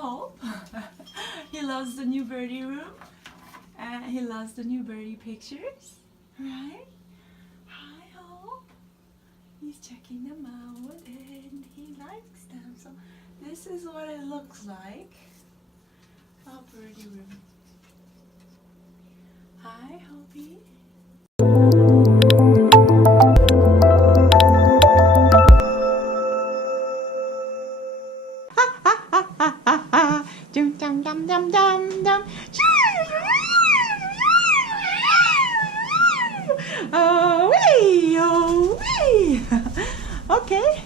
Hope. He loves the new birdie room. And he loves the new birdie pictures. Right? Hi, Hope. He's checking them out and he likes them. So this is what it looks like. Our birdie room. Hi, Hopey. Dum dum dum dum dum. Oh wee. Okay.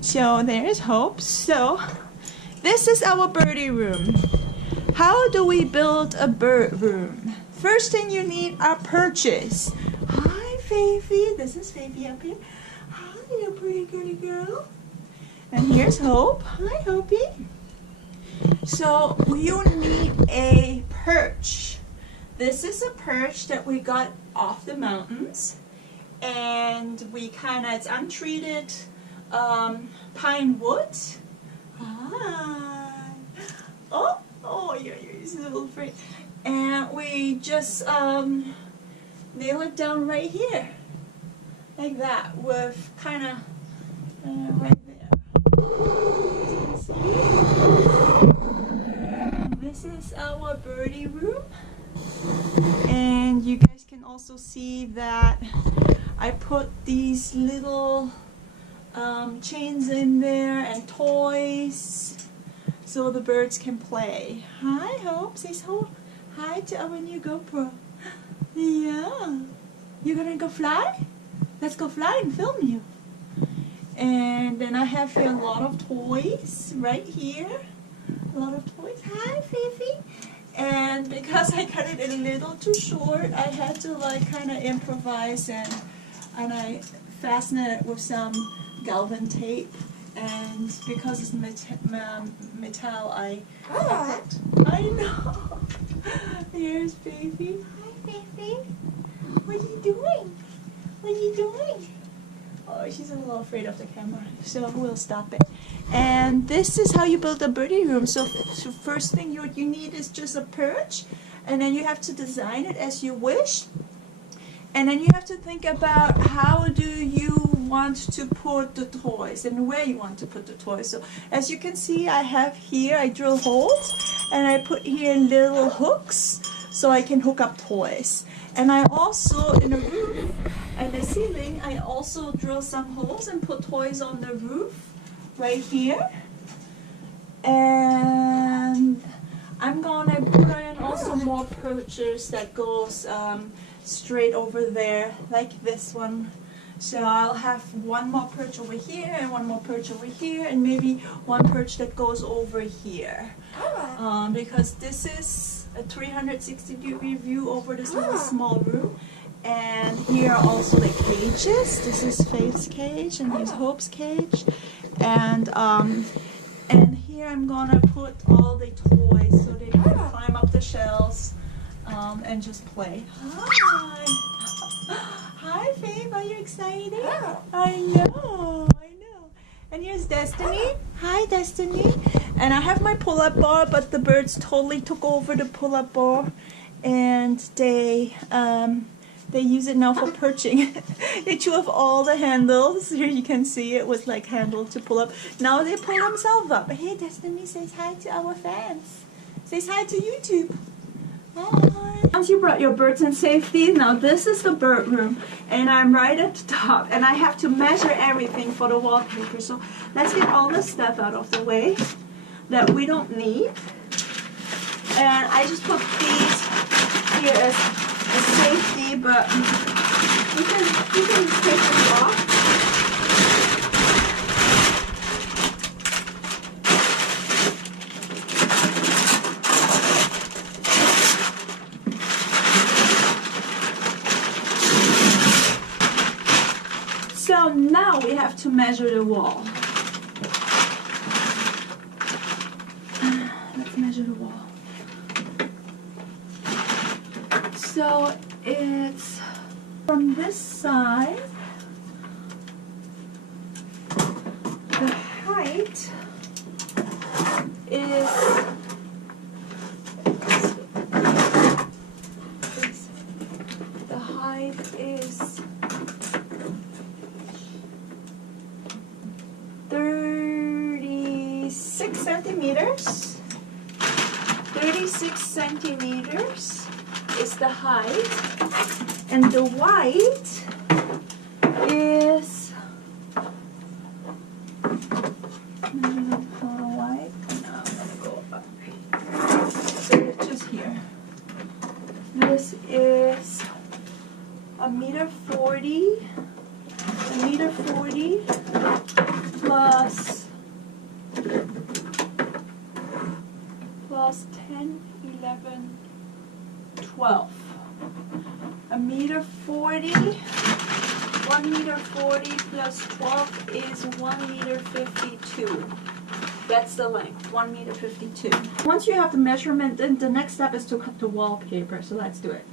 So there's Hope. So this is our birdie room. How do we build a bird room? First thing you need are perches. Hi, Faithy. This is Faithy up here. Hi, you pretty girly girl. And here's Hope. Hi, Hopey. So you need a perch. This is a perch that we got off the mountains, and it's untreated pine wood. Hi. Oh, you're so little afraid. And we just nail it down right here, like that, with kind of right there. This is our birdie room, and you guys can also see that I put these little chains in there and toys so the birds can play. Hi, Hope. Say hi to our new GoPro. Yeah. You gonna go fly? Let's go fly and film you. And then I have here a lot of toys right here. A lot of toys. Hi, Fifi. And because I cut it a little too short, I had to kind of improvise, and I fastened it with some Galvan tape. And because it's metal, I know. Here's Baby. Hi, Baby. What are you doing? What are you doing? Oh, she's a little afraid of the camera, so we'll stop it. And this is how you build a birdie room. So first thing you need is just a perch, and then you have to design it as you wish. And then you have to think about how do you want to put the toys and where you want to put the toys. So as you can see, I drill holes, and I put here little hooks so I can hook up toys. And I also, in the roof and the ceiling, I also drill some holes and put toys on the roof right here. And I'm gonna put in also more perches that goes straight over there, like this one. So I'll have one more perch over here and one more perch over here, and maybe one perch that goes over here. Because this is a 360-degree view over this little small room. And here are also the cages. This is Faith's cage, and here's Hope's cage. And here I'm gonna put all the toys so they can climb up the shelves and just play. Hi! Hi, Faith. Are you excited? Yeah. I know. And here's Destiny. Hi, Destiny. And I have my pull-up bar, but the birds totally took over the pull-up bar, and they use it now for perching. They chew off all the handles. Here you can see it was like handled to pull up. Now they pull themselves up. Hey, Destiny says hi to our fans. Says hi to YouTube. Hi. Once you brought your birds in safety, now this is the bird room, and I'm right at the top, and I have to measure everything for the wallpaper. So let's get all the stuff out of the way that we don't need. And I just put these here as a safety, but you can just take them off. So now we have to measure the wall. Let's measure the wall. So it's from this side, the height is 36 centimeters. 36 centimeters is the height, and the width is wide. Now I'm gonna go up. So it's just here. This is 1.40 m, plus 10, 11, 12. 1.40 m. 1.40 m plus 12 is 1.52 m. That's the length, 1.52 m. Once you have the measurement, then the next step is to cut the wallpaper. So let's do it.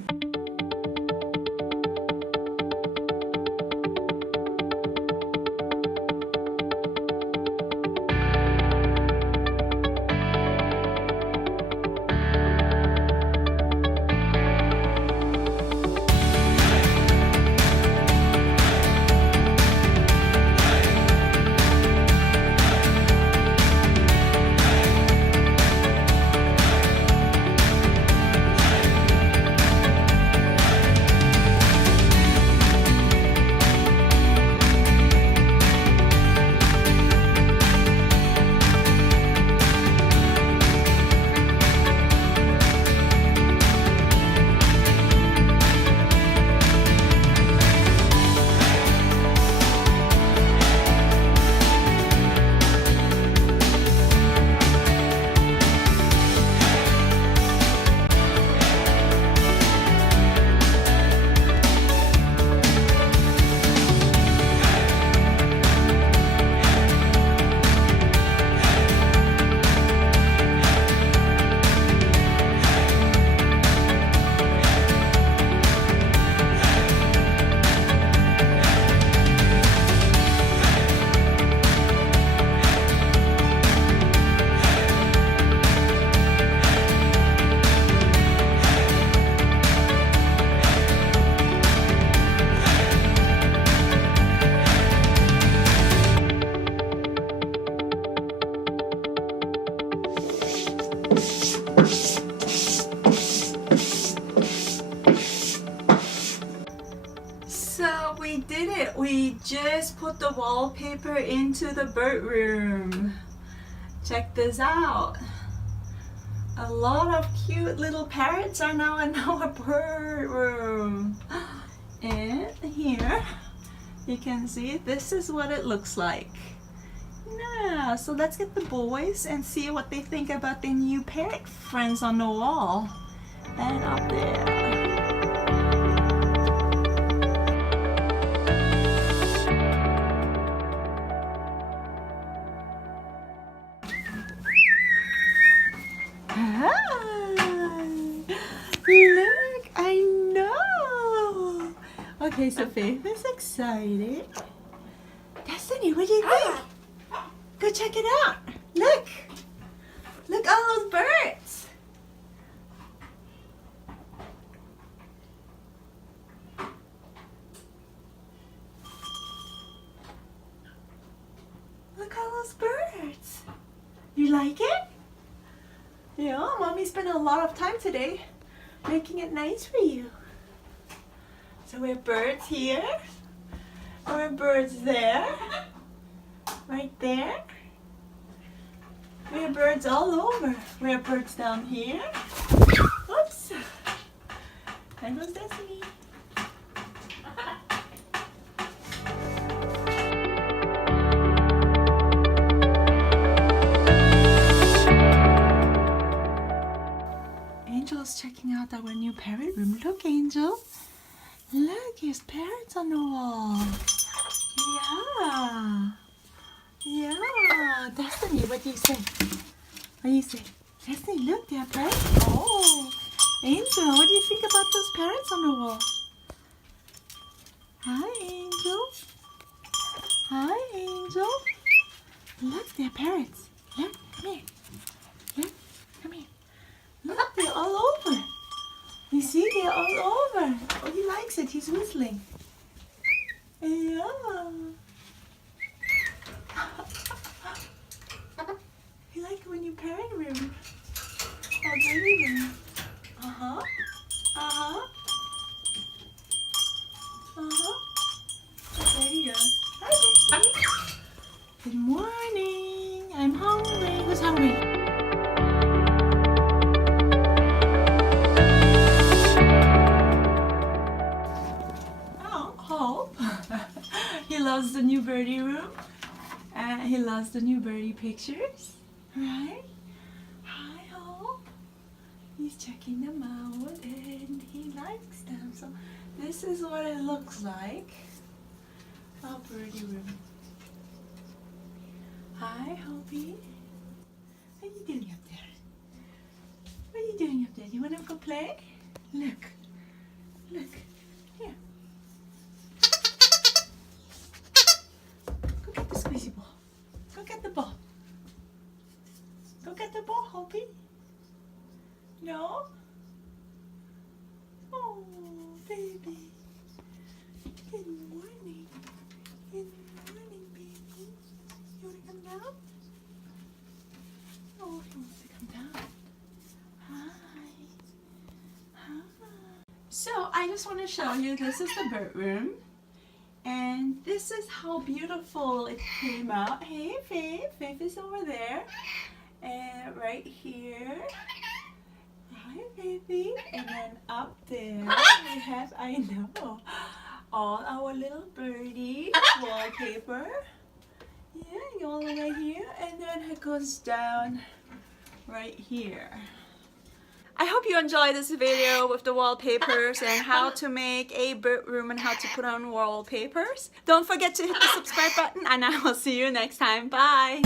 So we did it. We just put the wallpaper into the bird room. Check this out. A lot of cute little parrots are now in our bird room. And here you can see this is what it looks like. Yeah, so let's get the boys and see what they think about the new parrot friends on the wall. And up there. Look, I know. Okay, so Faith is excited. Destiny, what do you think? Go check it out. Look. Look, all those birds. Look, all those birds. You like it? Yeah, Mommy spent a lot of time today making it nice for you. So we have birds here, and we have birds there, right there. We have birds all over. We have birds down here. Oops. There goes Destiny. Angel's checking out our new parrot room. Look, Angel. Look, there's parrots on the wall. Yeah. Yeah. Destiny, what do you say? What do you say? Destiny, look, there are parrots. Oh. Angel, what do you think about those parrots on the wall? Hi, Angel. Hi, Angel. Look, there are parrots. Look, come here. Look, come here. Look, they're all over. You see, they're all over. Oh, he likes it. He's whistling. Yeah. He likes new parent room. Our baby room. Uh-huh. Uh-huh. Uh-huh. There he goes. Hi, baby. Good morning. I'm hungry. Who's hungry? Oh, Hope. He loves the new birdie room. He loves the new birdie pictures. Right? Hi, Hope. He's checking them out and he likes them. So this is what it looks like. Our birdie room. Hi, Hopey. What are you doing up there? What are you doing up there? Do you want to go play? Look. Look. Here. Go get the squeezy ball. Go get the ball. Go get the ball, Hopey. No? Oh, baby. Good morning. Good morning, baby. You want to come down? Oh, he wants to come down. Hi. Hi. So, I just want to show you, this is the bird room. And this is how beautiful it came out. Hey, Faith. Faith is over there. And right here. Hi, baby. And then up there we have, I know, all our little birdie wallpaper. Yeah, all the way here. And then it goes down right here. I hope you enjoyed this video with the wallpapers and how to make a bird room and how to put on wallpapers. Don't forget to hit the subscribe button and I will see you next time. Bye!